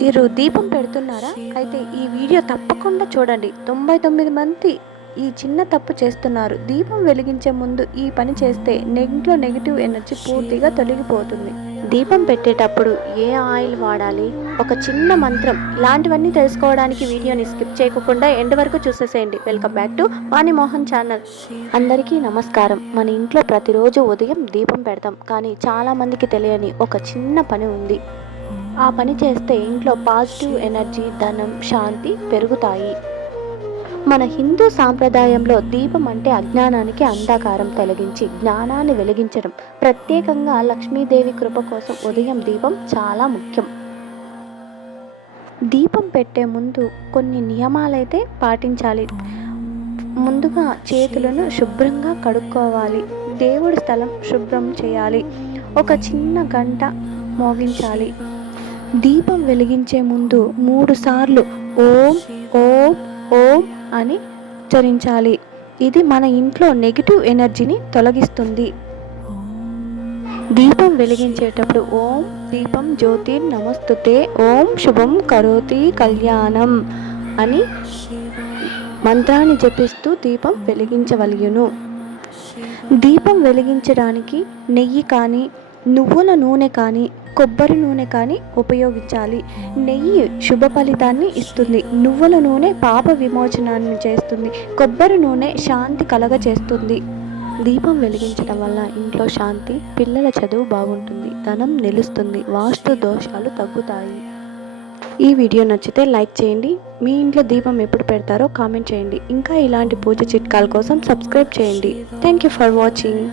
మీరు దీపం పెడుతున్నారా? అయితే ఈ వీడియో తప్పకుండా చూడండి. తొంభై తొమ్మిది మంది ఈ చిన్న తప్పు చేస్తున్నారు. దీపం వెలిగించే ముందు ఈ పని చేస్తే నెగ్లో నెగిటివ్ ఎనర్జీ పూర్తిగా తొలగిపోతుంది. దీపం పెట్టేటప్పుడు ఏ ఆయిల్ వాడాలి? ఒక చిన్న మంత్రం. ఇలాంటివన్నీ తెలుసుకోవడానికి వీడియోని స్కిప్ చేయకుండా ఎండ్ వరకు చూసేసేయండి. Welcome back to Vani Mohan channel. అందరికీ నమస్కారం. మన ఇంట్లో ప్రతిరోజు ఉదయం దీపం పెడతాం. కానీ చాలామందికి తెలియని ఒక చిన్న పని ఉంది. ఆ పని చేస్తే ఇంట్లో పాజిటివ్ ఎనర్జీ ధనం శాంతి పెరుగుతాయి. మన హిందూ సాంప్రదాయంలో దీపం అంటే అజ్ఞానానికి అంధకారం తొలగించి జ్ఞానాన్ని వెలిగించడం. ప్రత్యేకంగా లక్ష్మీదేవి కృప కోసం ఉదయం దీపం చాలా ముఖ్యం. దీపం పెట్టే ముందు కొన్ని నియమాలైతే పాటించాలి. ముందుగా చేతులను శుభ్రంగా కడుక్కోవాలి. దేవుడి స్థలం శుభ్రం చేయాలి. ఒక చిన్న గంట మోగించాలి. దీపం వెలిగించే ముందు మూడు సార్లు ఓం ఓం ఓం అని ఉచ్చరించాలి. ఇది మన ఇంట్లో నెగిటివ్ ఎనర్జీని తొలగిస్తుంది. దీపం వెలిగించేటప్పుడు ఓం దీపం జ్యోతి నమస్తుతే ఓం శుభం కరోతి కళ్యాణం అని మంత్రాన్ని జపిస్తూ దీపం వెలిగించవలయును. దీపం వెలిగించడానికి నెయ్యి కానీ నువ్వుల నూనె కానీ కొబ్బరి నూనె కానీ ఉపయోగించాలి. నెయ్యి శుభ ఫలితాన్ని ఇస్తుంది. నువ్వుల నూనె పాప విమోచనాన్ని చేస్తుంది. కొబ్బరి నూనె శాంతి కలగ చేస్తుంది దీపం వెలిగించడం వల్ల ఇంట్లో శాంతి పిల్లల చదువు బాగుంటుంది ధనం నిలుస్తుంది వాస్తు దోషాలు తగ్గుతాయి. ఈ వీడియో నచ్చితే లైక్ చేయండి. మీ ఇంట్లో దీపం ఎప్పుడు పెడతారో కామెంట్ చేయండి. ఇంకా ఇలాంటి పూజ చిట్కాల కోసం సబ్స్క్రైబ్ చేయండి. Thank you for watching.